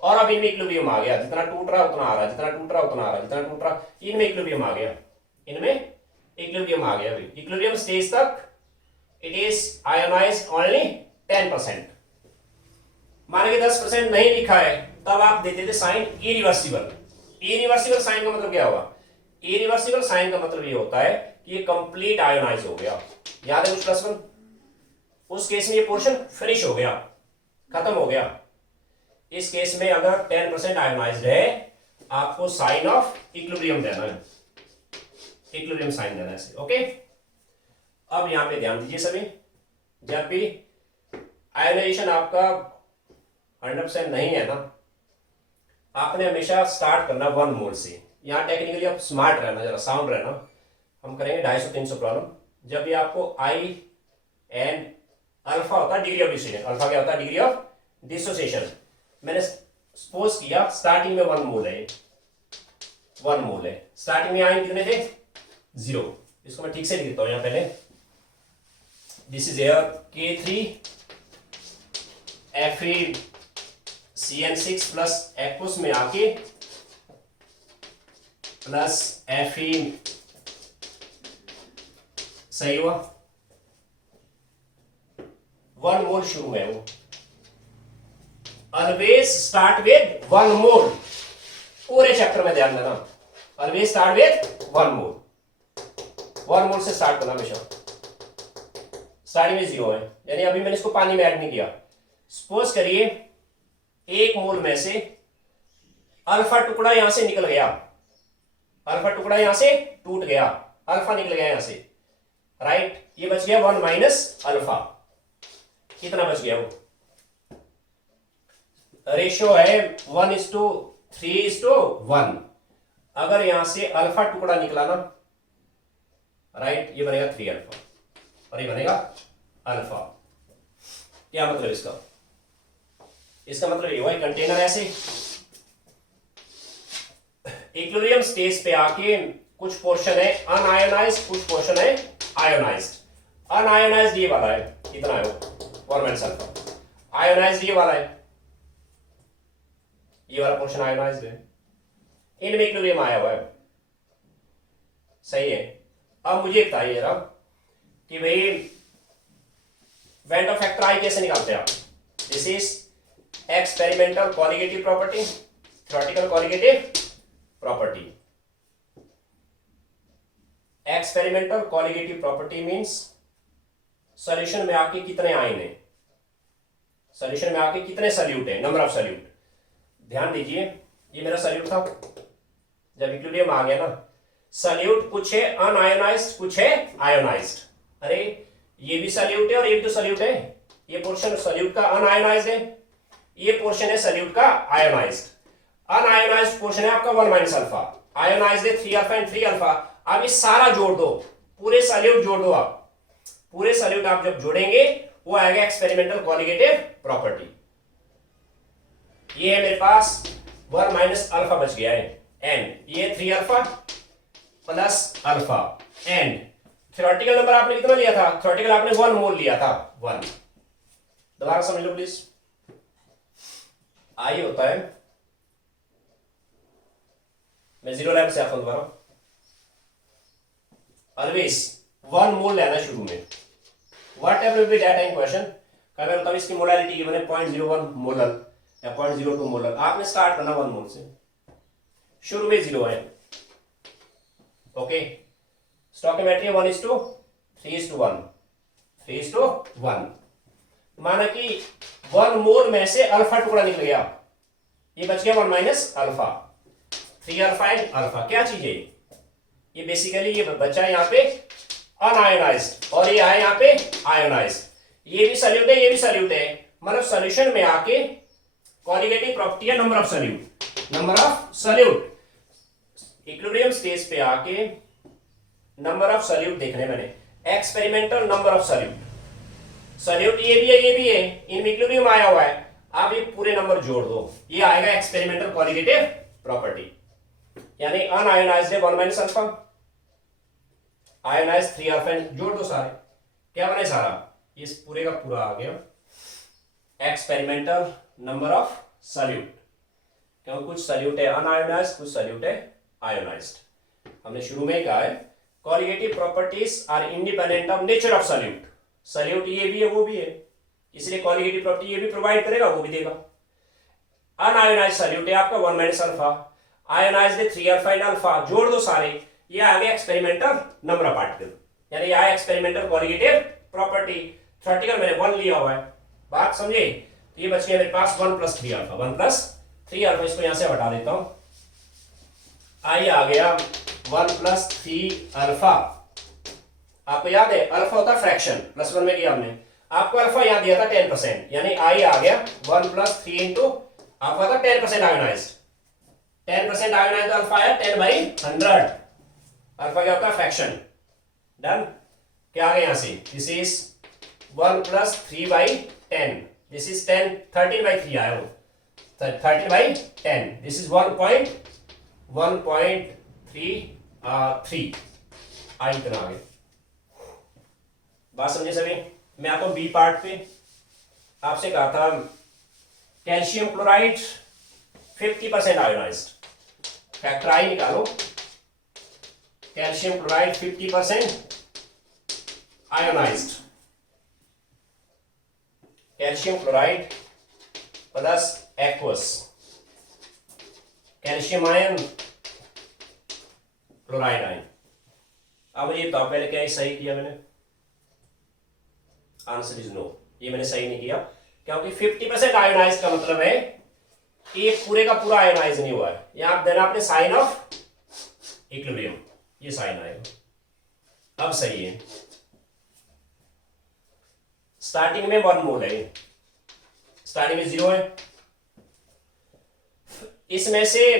और अब इनमें इक्विलिब्रियम आ गया। जितना टूट रहा उतना आ रहा, जितना टूट रहा उतना आ रहा, जितना टूट रहा, इनमें इक्विलिब्रियम आ गया, इनमें इक्विलिब्रियम आ गया। इक्विलिब्रियम स्टेज तक इट इज आयोनाइज ओनली 10%। माने कि 10% नहीं लिखा है तब आप देते थे साइन इरिवर्सिबल। इरिवर्सिबल साइन का मतलब क्या हुआ, इरिवर्सिबल साइन का मतलब ये होता है कि ये कंप्लीट आयोनाइज हो गया। याद है कुछ +1, उस केस में ये पोर्शन फिनिश हो गया, खत्म हो गया। इस केस में अगर 10% आयोनाइज्ड है आपको साइन ऑफ इक्विलिब्रियम देना है, इक्विलिब्रियम साइन देना है। ओके, अब यहां पे ध्यान दीजिए सभी, जब भी आयोनाइजेशन आपका 100% नहीं है ना, आपने हमेशा स्टार्ट करना 1 मोल से। यहां टेक्निकली आप स्मार्ट रहना, जरा साउंड रहना। हम करेंगे 250-300 प्रॉब्लम। जब भी आपको आई एंड अल्फा होता है डिग्री ऑफ डिसोसिएशन, अल्फा क्या होता है डिग्री ऑफ डिसोसिएशन। मैंने सपोज किया स्टार्टिंग में 1 मोल है, 1 मोल है, स्टार्टिंग में आयन कितने थे 0। इसको मैं ठीक से लिख देता हूं यहां पहले, this is air K3 FeCN6 plus aqueous में आके प्लस Fe सही हुआ, 1 मोल शुरू है वो। ऑलवेज स्टार्ट विद 1 मोल, पूरे चैप्टर में ध्यान देना, ऑलवेज स्टार्ट विद 1 मोल, 1 मोल से स्टार्ट करना हमेशा। स्टार्टिंग में 0 है, यानी अभी मैंने इसको पानी में ऐड नहीं किया। सपोज करिए 1 मोल में से अल्फा टुकड़ा यहां से निकल गया, अल्फा टुकड़ा यहां से टूट गया, अल्फा निकल गया यहां से, राइट। ये बच गया 1 माइनस अल्फा, कितना बच गया वो, रेशियो है 1:3:1। अगर यहां से अल्फा टुकड़ा निकला ना, राइट, ये बनेगा 3 अल्फा और ये बनेगा अल्फा। क्या मतलब इसका? इसका मतलब ये हुआ कंटेनर ऐसे इक्विलिब्रियम स्टेज पे आके कुछ पोर्शन है अनआयोनाइज्ड, कुछ पोर्शन है आयोनाइज्ड। अनआयोनाइज्ड ये वाला है, कितना है वो 1 माइनस अल्फा। आयोनाइज्ड ये वाला है, ये वाला पोर्शन आयोनाइज्ड है, इनमें इक्विलिब्रियम आया हुआ है। सही है। अब मुझे बताइए जरा कि भाई वेंडर फैक्टर आई कैसे निकालते हैं आप? This is experimental colligative property, theoretical colligative property. Experimental colligative property means solution में आके कितने आयन है, सॉल्यूशन में आके कितने सॉल्यूट है, नंबर ऑफ सॉल्यूट। ध्यान दीजिए, ये मेरा सॉल्यूट था, जब इक्विलिब्रियम आ गया ना, सॉल्यूट कुछ है अनआयोनाइज्ड, कुछ है आयोनाइज्ड। अरे ये भी सॉल्यूट है और ये भी तो सॉल्यूट है। ये पोर्शन सॉल्यूट का अनआयोनाइज्ड है, ये पोर्शन है सॉल्यूट का आयोनाइज्ड। अनआयोनाइज्ड पोर्शन है आपका 1 माइनस अल्फा, आयोनाइज्ड है 3 अल्फा एंड 3 अल्फा। अब ये सारा जोड़ दो, पूरे सॉल्यूट जोड़ दो। आप पूरे सॉल्यूट आप जब जोड़ेंगे वो आएगा एक्सपेरिमेंटल कॉलिगेटिव प्रॉपर्टी। ये है मेरे पास 1 माइनस अल्फा बच गया है, एंड ये 3 alpha plus alpha, and theoretical number आपने कितना लिया था? थ्योरेटिकल आपने 1 मोल लिया था, 1। दोबारा समझ लो प्लीज। आई होता है, मैं 0 लेवल से आता हूं दोबारा। ऑलवेज 1 मोल लेना शुरू में, what ever will be that in question. मैं बताऊं इसकी मोलारिटी की मैंने 0.01 मोलर या 0.02 मोलर। आपने स्टार्ट करना 1 मोल से, शुरू में 0 है। Okay, stoichiometry 1:3:1, 3:1। माना कि 1 मोल में से अल्फा टुकड़ा निकल गया, ये बच गया 1 minus alpha, 3 alpha and alpha. क्या चीज है ये? बेसिकली ये बचा है यहाँ पे अनआयोनाइज्ड और ये आया यहाँ पे आयोनाइज्ड। ये भी सॉल्यूट है, ये भी सॉल्यूट है, मतलब सॉल्यूशन में आके कॉलिगेटिव प्रॉपर्टी है number of solute, number of solute. Equilibrium stage पे आके नंबर ऑफ सॉल्यूट देखने मैंने, experimental number of solute. Solute ये भी है, ये भी है, इनमें इक्विलिब्रियम आया हुआ है। आप ये पूरे नंबर जोड़ दो, ये आएगा एक्सपेरिमेंटल कॉलिगेटिव प्रॉपर्टी। यानी अनआयोनाइज्ड है 1 माइनस अल्फा, आयोनाइज्ड 3 अल्फा, जोड़ दो सारे, क्या बने सारा? इस पूरे का पूरा आ गया एक्सपेरिमेंटल नंबर ऑफ सॉल्यूट। क्योंकि कुछ सॉल्यूट है अनआयोनाइज्ड, कुछ सॉल्यूट है आयोनाइज्ड। हमने शुरू में ही कहा है colligative properties are independent of nature of solute. Solute ये भी है, वो भी है, इसलिए कॉलिगेटिव प्रॉपर्टी ये भी प्रोवाइड करेगा, वो भी देगा। अनआयोनाइज्ड सॉल्यूट है आपका 1 माइनस अल्फा, आयोनाइज्ड है 3 अल्फा एंड अल्फा, जोड़ दो सारे, ये आ गया एक्सपेरिमेंटल नंबर ऑफ पार्टिकल, यानी ये आया एक्सपेरिमेंटल कॉलिगेटिव प्रॉपर्टी। थ्योरेटिकल मैंने 1 लिया हुआ है, बात समझे? तो ये बच गया मेरे पास 1 + 3 अल्फा, 1 + 3 अल्फा। इसको यहां से हटा देता हूं, आई आ गया 1 + 3 अल्फा। आपको याद है अल्फा होता है फ्रैक्शन, +1 में किया हमने। आपको अल्फा यहां दिया था 10%, यानी आई आ गया 1 + 3 इंटू आपका था 10% आयोनाइज्ड। 10% आयोनाइज्ड अल्फा है 10/100। अल्फा क्या होता है? फ्रैक्शन। डन। क्या आ गया यहां से? दिस इज 1 + 3/10, दिस इज 13/3 आया वो, 13/10, दिस इज 1.1.33 आई इतना आ गया। बात समझे सभी? मैं आता हूं बी पार्ट पे। आपसे कहा था calcium chloride 50% ionised, factor i निकालो। Calcium chloride 50% ionised, calcium chloride plus aqueous, calcium ion, chloride ion. अब मुझे बताओ पहले क्या ये सही किया मैंने? आंसर इज नो, ये मैंने सही नहीं किया, क्योंकि 50% आयोनाइज का मतलब है ये पूरे का पूरा आयोनाइज नहीं हुआ है। यहां देना आपने साइन ऑफ इक्विलिब्रियम, ये साइन आएगा। अब सही है, स्टार्टिंग में 1 मोल है, स्टार्टिंग में 0 है, इसमें से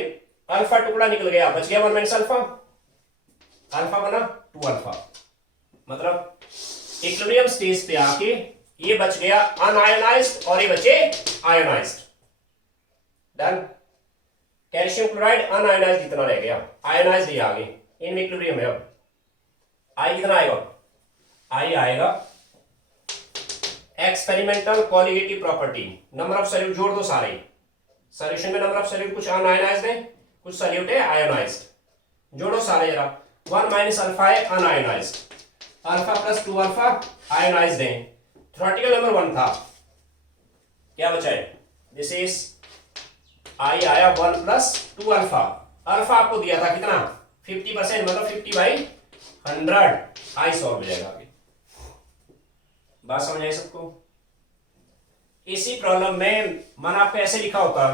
अल्फा टुकड़ा निकल गया, बच गया 1 माइनस अल्फा, अल्फा बना 2 अल्फा, मतलब इक्विलिब्रियम स्टेज पे आके ये बच गया अनआयोनाइज्ड और ये बचे ionised. Done. Calcium chloride unionised कितना रह गया, आयोनाइज्ड ये आगे इन इक्विलिब्रियम है। अब आई कितना आएगा, आई आएगा experimental colligative property, number of solute जोड़ दो सारे सॉल्यूशन में, नंबर ऑफ सॉल्यूट कुछ अनआयोनाइज्ड है कुछ सॉल्यूट है आयोनाइज्ड, जोड़ो सारे जरा। 1 माइनस अल्फा है unionised, alpha plus 2 alpha ionised है। थ्योरेटिकल नंबर 1 था, क्या बचा है, दिस इज आई आया 1 प्लस 2 अल्फा, अल्फा आपको दिया था कितना 50%, मतलब 50/100, आई सॉल्व हो जाएगा आगे। बात समझ आई सबको। इसी प्रॉब्लम में मैंने आपको ऐसे लिखा होता,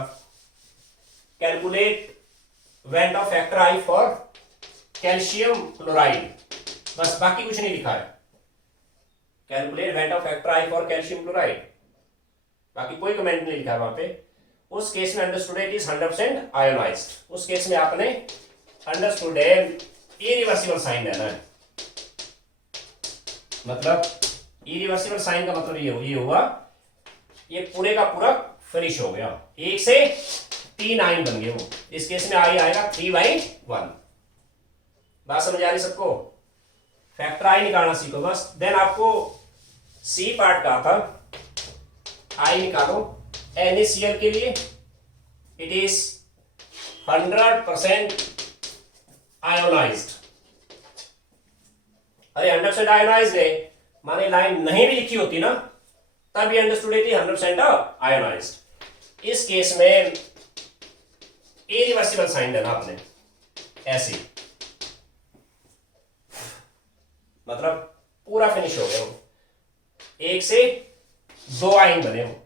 calculate went of factor i for calcium chloride, बस बाकी कुछ नहीं लिखा है। Calculate went of factor i for calcium chloride, बाकी कोई कमेंट नहीं लिखा है वहां पे। उस केस में अंडरस्टूड इट इज 100% आयोनाइज्ड, उस केस में आपने अंडरस्टूड है इरिवर्सिबल साइन लेना है। मतलब इरिवर्सिबल साइन का मतलब ये हुआ ये पूरे का पूरा फिनिश हो गया, 1 से 3 आयन बन गए वो। इस केस में आई आएगा 3/1। बात समझ आ रही सबको, फैक्टर आई निकालना सीखो बस। देन आपको सी पार्ट का था, आई निकालो। NaCl के लिए इट इज 100% आयोनाइज्ड। अरे 100% आयोनाइज्ड है, माने लाइन नहीं भी लिखी होती ना तब ये अंडरस्टूड है 100% आयोनाइज्ड। इस केस में इरिवर्सिबल साइन देना आपने ऐसे, मतलब पूरा फिनिश हो गया वो, 1 से 2 आयन बने हो,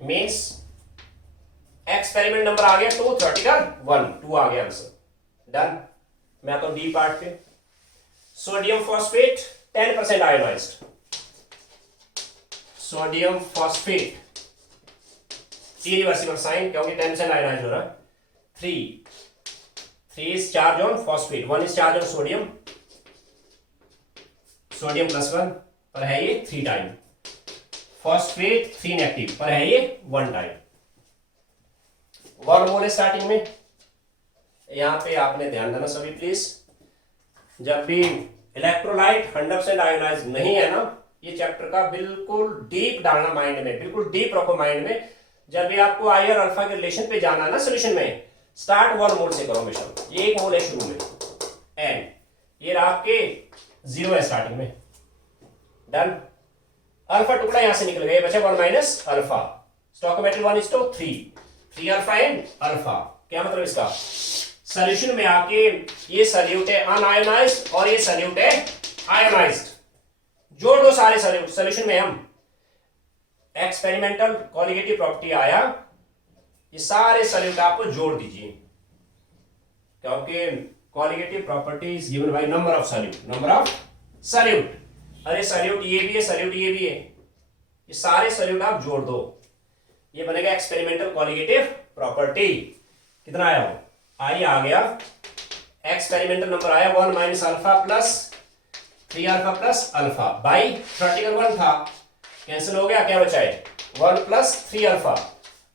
मीन्स एक्सपेरिमेंट नंबर आ गया 2, थ्योरेटिकल 1, 2 आ गया आंसर। डन। मैं तो डी पार्ट पे, sodium phosphate 10% ionized, sodium phosphate irreversible sign क्योंकि 10% आयोनाइज्ड हो रहा है। 3 is charge on phosphate, 1 is charge on sodium, sodium +1 पर है ये 3 टाइम, फॉस्फेट 3 नेगेटिव पर है ये 1 टाइम। 1 मोल है स्टार्टिंग में। यहां पे आपने ध्यान देना सभी प्लीज, जब भी इलेक्ट्रोलाइट 100% आयोनाइज नहीं है ना, ये चैप्टर का बिल्कुल डीप डालना माइंड में, बिल्कुल डीप रखो माइंड में। जब भी आपको आई और अल्फा के रिलेशन पे जाना है ना सोल्यूशन में, स्टार्ट 1 मोल से करो हमेशा, ये 1 मोल है शुरू में, एंड ये आपके 0 है स्टार्टिंग में। डन। अल्फा टुकड़ा यहां से निकल गया, बचा 1 minus alpha, stoichiometry 1:3 alpha and alpha. क्या मतलब इसका, सॉल्यूशन में आके ये सॉल्यूट है अनआयोनाइज्ड और ये सॉल्यूट है आयोनाइज्ड, जोड़ दो सारे सॉल्यूट। सॉल्यूशन में हम एक्सपेरिमेंटल कॉलिगेटिव प्रॉपर्टी आया, ये सारे सॉल्यूट आपको जोड़ दीजिए, क्योंकि colligative property is given by number of solute, number of solute. अरे सॉल्यूट ये भी है, सॉल्यूट ये भी है, ये सारे सॉल्यूट आप जोड़ दो, ये बनेगा एक्सपेरिमेंटल कॉलिगेटिव प्रॉपर्टी। कितना आया वो, आई आ गया, एक्सपेरिमेंटल नंबर आया 1 minus alpha plus 3 alpha plus alpha by theoretical 1 था, कैंसिल हो गया, क्या बचा है 1 प्लस 3 अल्फा।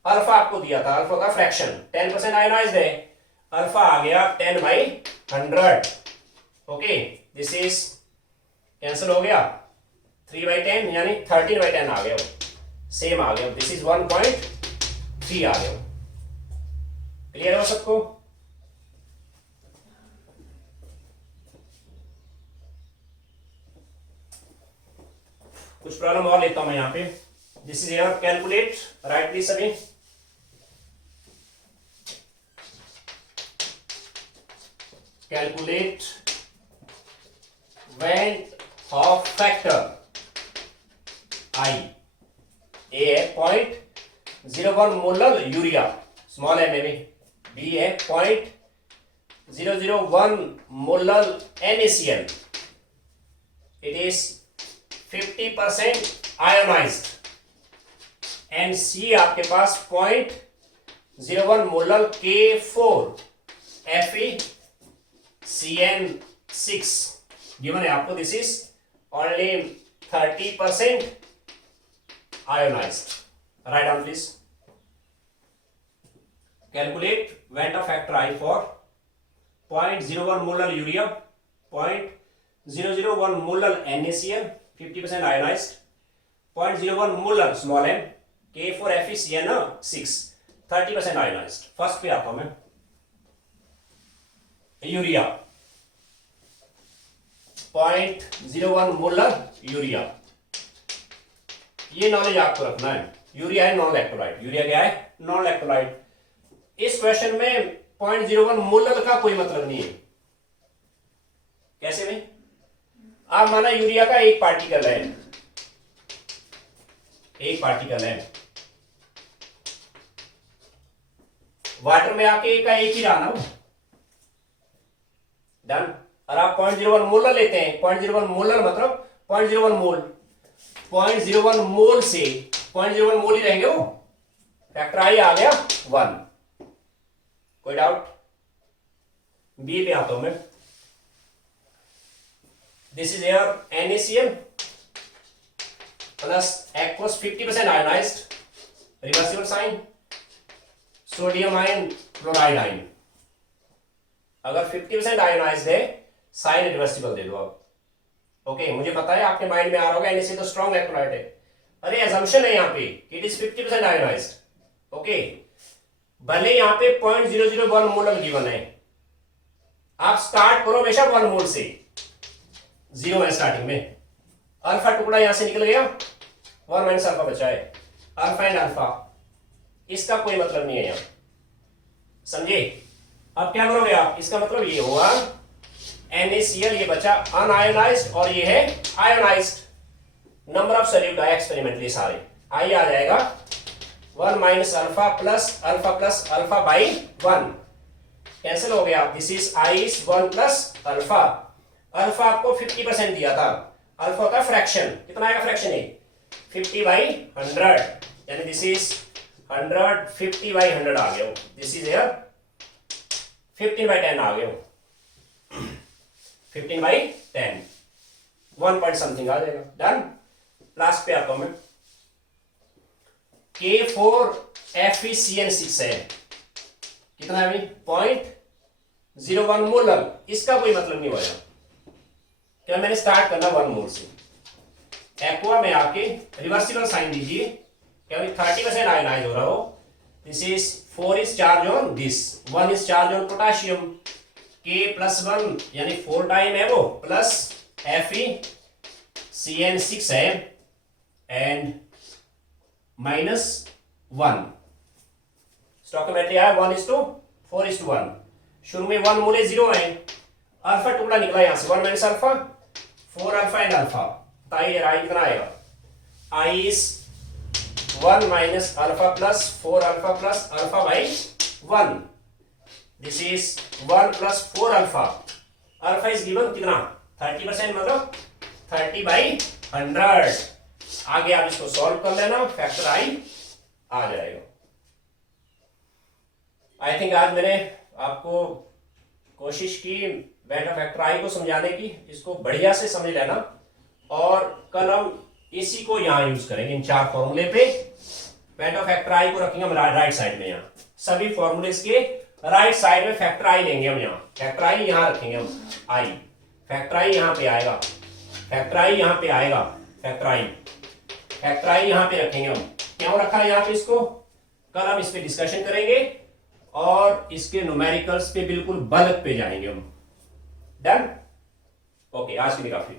अल्फा आपको दिया था, अल्फा का फ्रैक्शन 10% आयोनाइज्ड है, अल्फा आ गया 10/100। ओके, दिस इज कैंसिल हो गया, 3/10 यानी 13/10 आ गया, सेम आ गया, दिस इज 1.3 आ गया। क्लियर हो सबको। कुछ प्रॉब्लम और लेता हूं मैं यहां पे, this is your calculate, write please सभी। Calculate went of factor i, A है 0.01 मोलर यूरिया, स्मॉल है में भी, बी है 0.001 molar NaCl, it is 50% ionised, and C आपके पास 0.01 मोलर K4 FeCN6 गिवन है आपको, this is only 30% ionized. Write down please. Calculate Venta factor I for 0.01 molar urea, 0.001 molar NaCl, 50% ionized, 0.01 molar small m, K for FeCN6, 30% ionized. First पे आता हूं मैं, यूरिया 0.01 मोलर यूरिया। ये नॉलेज आपको रखना है, यूरिया है नॉन इलेक्ट्रोलाइट। यूरिया क्या है? Non electrolyte. इस क्वेश्चन में 0.01 मोलर का कोई मतलब नहीं है। कैसे भाई? आप माना यूरिया का एक पार्टिकल है, एक पार्टिकल है, वाटर में आके एक का एक ही रहा ना, डन। और आप 0.01 मोलर लेते हैं, 0.01 मोलर मतलब 0.01 मोल, 0.01 मोल से 0.01 मोल ही रहेंगे वो, फैक्टर आई आ गया 1। कोई डाउट? बी पे आता हूं मैं। This is here NaCl plus aqueous 50% ionized, reversible sign, sodium ion chloride ion. अगर 50% आयोनाइज्ड है, साइन रिवर्सिबल दे दो आप। ओके, मुझे पता है आपके माइंड में आ रहा होगा NaCl तो स्ट्रॉन्ग इलेक्ट्रोलाइट है। अरे असम्पशन है यहाँ पे कि इट इज 50% आयोनाइज्ड। ओके, भले यहाँ पे 0.001 मोलर गिवन है, आप स्टार्ट करो हमेशा 1 मोल से, 0 है स्टार्टिंग में। अल्फा टुकड़ा यहां से निकल गया, 1 माइनस अल्फा बचा है, अल्फा एंड अल्फा, इसका कोई मतलब नहीं है यहां, समझे? अब क्या करोगे आप? इसका मतलब ये हुआ NaCl, ये बचा अनआयोनाइज्ड और ये है आयोनाइज्ड। नंबर ऑफ सोल्यूट आया एक्सपेरिमेंटली सारे, आई आ जाएगा 1 minus alpha plus alpha by 1, cancel हो गया। This is I is 1 plus alpha. Alpha आपको 50% दिया था, अल्फा होता है फ्रैक्शन, कितना आएगा फ्रैक्शन है 50/100, यानी दिस इज 100, 50/100 आ गया। दिस इज हियर 15/10 आ गया, 15/10, 1 पॉइंट समथिंग आ जाएगा। डन। लास्ट पे आता हूं मैं, K4 FeCN6 है, कितना है भाई? 0.01 मोलर। इसका कोई मतलब नहीं होगा, क्या मैंने स्टार्ट करना 1 मोल से, एक्वा में आके रिवर्सिबल साइन दीजिए, क्या भाई 30% आयोनाइज हो रहा हो। This is 4 is charge on this, 1 is charge on potassium, K+1 यानी 4 टाइम है वो, प्लस FeCN6 है एंड -1, स्टोइकियोमेट्री आया 1:4:1। शुरू में 1 मोल 0 है, अल्फा टुकड़ा निकला यहां से, 1 minus alpha, 4 alpha and alpha, ताई आई कितना आएगा? I is 1 minus alpha plus 4 alpha plus alpha by 1। This is 1 plus 4 alpha, alpha is given कितना? 30%, मतलब 30/100। आगे आप इसको सॉल्व कर लेना, फैक्टर आई आ जाएगा। आई थिंक आज मैंने आपको कोशिश की वेंटा फैक्टर आई को समझाने की, इसको बढ़िया से समझ लेना, और कल हम इसी को यहां यूज करेंगे, इन 4 फॉर्मूले पे। वेंटा फैक्टर आई को रखेंगे हम राइट साइड में, यहाँ सभी फॉर्मूले के राइट साइड में फैक्टर आई लेंगे हम, यहाँ फैक्टर आई यहां रखेंगे हम, आई फैक्टर आई यहां पे आएगा, फैक्टर आई यहां पे आएगा, फैक्टर आई यहां पे रखेंगे हम। क्यों रखा है यहां पे इसको, कल हम इस पे डिस्कशन करेंगे और इसके न्यूमेरिकल्स पे बिल्कुल बल्क पे जाएंगे हम। डन। ओके, आज के लिए काफी।